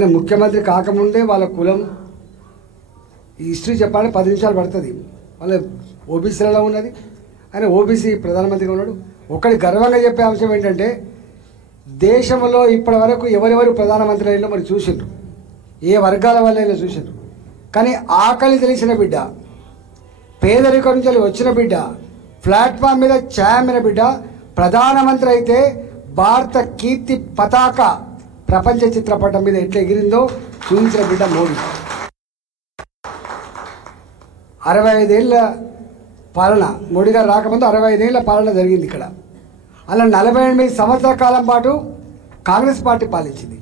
ఆయన ముఖ్యమంత్రి కాకముందే వాళ్ళ కులం హిస్టరీ చెప్పాలంటే 10 నిమిషాలు పడుతుంది. వాళ్ళ ఓబీసీలలో ఉన్నది, ఆయన ఓబీసీ ప్రధానమంత్రిగా ఉన్నాడు. ఒకటి గర్వంగా చెప్పే అంశం ఏంటంటే దేశంలో ఇప్పటి వరకు ఎవరెవరు ప్రధానమంత్రి అయ్యారో మరి చూసిండ్రు, ఏ వర్గాల వల్ల చూసిండ్రు. కానీ ఆకలి తెలిసిన బిడ్డ, పేదరికం నుంచి వచ్చిన బిడ్డ, ప్లాట్ఫామ్ మీద ఛాయమైన బిడ్డ ప్రధానమంత్రి అయితే భారత కీర్తి పతాక ప్రపంచ చిత్రపటం మీద ఎట్లా ఎగిరిందో చూపించిన బిడ్డ మోడీ. 65 ఏళ్ళ పాలన, మోడీ గారు రాకముందు 65 ఏళ్ళ పాలన జరిగింది ఇక్కడ. అలా 48 సంవత్సరాల కాలం పాటు కాంగ్రెస్ పార్టీ పాలించింది.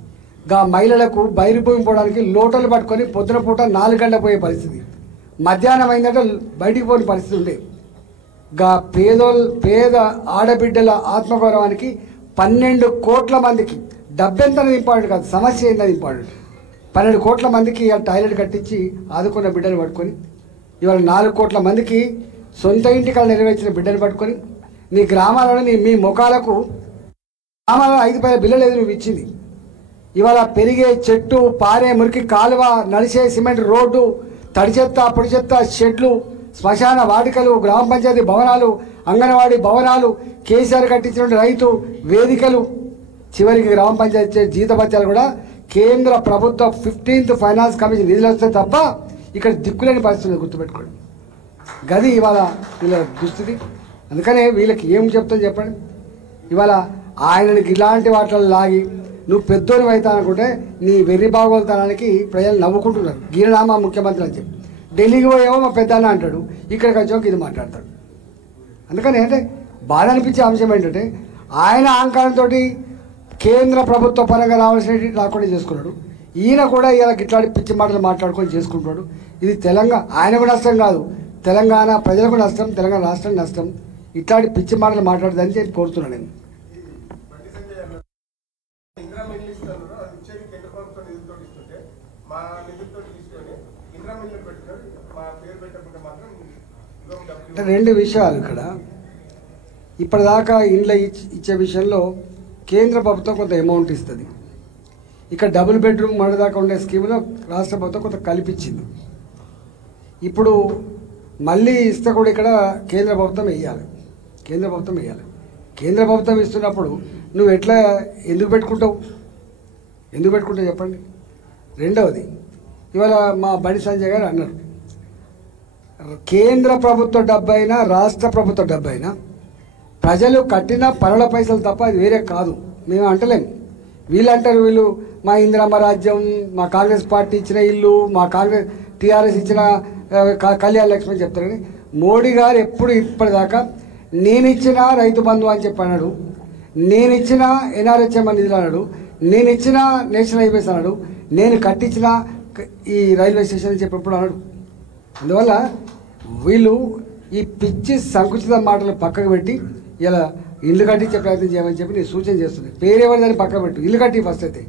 గా మహిళలకు బయలుపోయి పోవడానికి లోటలు పట్టుకొని పొద్దున పూట 4 గంటల పోయే పరిస్థితి, మధ్యాహ్నం అయిందంటే బయటికి పోని పరిస్థితి ఉండే. గా పేద ఆడబిడ్డల ఆత్మగౌరవానికి 12 కోట్ల మందికి, డబ్బెంతనేది ఇంపార్టెంట్ కాదు, సమస్య ఏంటది ఇంపార్టెంట్. 12 కోట్ల మందికి టాయిలెట్ కట్టించి ఆదుకున్న బిడ్డలు పట్టుకొని, ఇవాళ 4 కోట్ల మందికి సొంత ఇంటికి నెరవేర్చిన బిడ్డలు పట్టుకొని, నీ గ్రామాలను మీ ముఖాలకు గ్రామాలలో 5 రూపాయల బిల్లు లేదు నువ్వు ఇచ్చింది. ఇవాళ పెరిగే చెట్టు, పారే మురికి కాలువ, నడిచే సిమెంట్ రోడ్డు, తడి చెత్త, పొడి చెత్త, షెడ్లు, శ్మశాన వాటికలు, గ్రామ పంచాయతీ భవనాలు, అంగన్వాడీ భవనాలు, కేసీఆర్ కట్టించిన రైతు వేదికలు, చివరికి గ్రామ పంచాయతీ జీతభత్యాలు కూడా కేంద్ర ప్రభుత్వ 15th ఫైనాన్స్ కమిషన్ నిధులు వస్తే తప్ప ఇక్కడ దిక్కులేని పరిస్థితులు గుర్తుపెట్టుకోండి. గది ఇవాళ వీళ్ళ దుస్థితి. అందుకనే వీళ్ళకి ఏం చెప్తాను చెప్పండి. ఇవాళ ఆయనకి ఇలాంటి వాటిలో లాగి నువ్వు పెద్దోని అవుతా అనుకుంటే నీ వెర్రి బాగోలుతానికి ప్రజలు నవ్వుకుంటున్నారు. గీరనామా ముఖ్యమంత్రి అని చెప్పి ఢిల్లీకి పోయేమో మా పెద్దన్న అంటాడు, ఇక్కడికి వచ్చాక ఇది మాట్లాడతాడు. అందుకని అంటే బాధ అనిపించే అంశం ఏంటంటే ఆయన అహంకారంతో కేంద్ర ప్రభుత్వ పరంగా రావాల్సినవి రాకుండా చేసుకున్నాడు. ఈయన కూడా ఇలా గిట్లాంటి పిచ్చి మాటలు మాట్లాడుకొని చేసుకుంటున్నాడు. ఇది ఆయనకు నష్టం కాదు, తెలంగాణ ప్రజలకు నష్టం, తెలంగాణ రాష్ట్రానికి నష్టం. ఇట్లాంటి పిచ్చి మాటలు మాట్లాడదని చెప్పి కోరుతున్నాను నేను. రెండు విషయాలు ఇక్కడ. ఇప్పటిదాకా ఇండ్ల ఇచ్చే విషయంలో కేంద్ర ప్రభుత్వం కొంత అమౌంట్ ఇస్తుంది. ఇక్కడ డబుల్ బెడ్రూమ్ దాకా ఉండే స్కీమ్లో రాష్ట్ర ప్రభుత్వం కొంత కల్పించింది. ఇప్పుడు మళ్ళీ ఇస్తే కూడా ఇక్కడ కేంద్ర ప్రభుత్వం వేయాలి. కేంద్ర ప్రభుత్వం ఇస్తున్నప్పుడు నువ్వు ఎందుకు పెట్టుకుంటావు చెప్పండి. రెండవది, ఇవాళ మా బండి సంజయ్ గారు అన్నారు, కేంద్ర ప్రభుత్వ డబ్బు అయినా రాష్ట్ర ప్రభుత్వ డబ్బు అయినా ప్రజలు కట్టిన పనుల పైసలు తప్ప అది వేరే కాదు. మేము అంటలేము. వీళ్ళు అంటారు, వీళ్ళు మా ఇందిరమ్మ రాజ్యం, మా కాంగ్రెస్ పార్టీ ఇచ్చిన ఇల్లు, మా టీఆర్ఎస్ ఇచ్చిన కళ్యాణ లక్ష్మి చెప్తారని. మోడీ గారు ఎప్పుడు ఇప్పటిదాకా నేనిచ్చిన రైతు బంధు అని చెప్పి అన్నాడు, నేనిచ్చిన ఎన్ఆర్హెచ్ఎం నిధులు అన్నాడు, నేనిచ్చిన నేషనల్ హైవేస్ అన్నాడు, నేను కట్టించిన ఈ రైల్వే స్టేషన్ అని చెప్పి ఎప్పుడు అన్నాడు. అందువల్ల వీళ్ళు ఈ పిచ్చి సంకుచిత మాటలు పక్కకు పెట్టి ఇలా ఇల్లు కట్టించే ప్రయత్నం చేయమని చెప్పి నేను సూచన చేస్తుంది. పేరెవరిదని పక్కకు పెట్టు, ఇల్లు కట్టి ఫస్ట్ అయితే.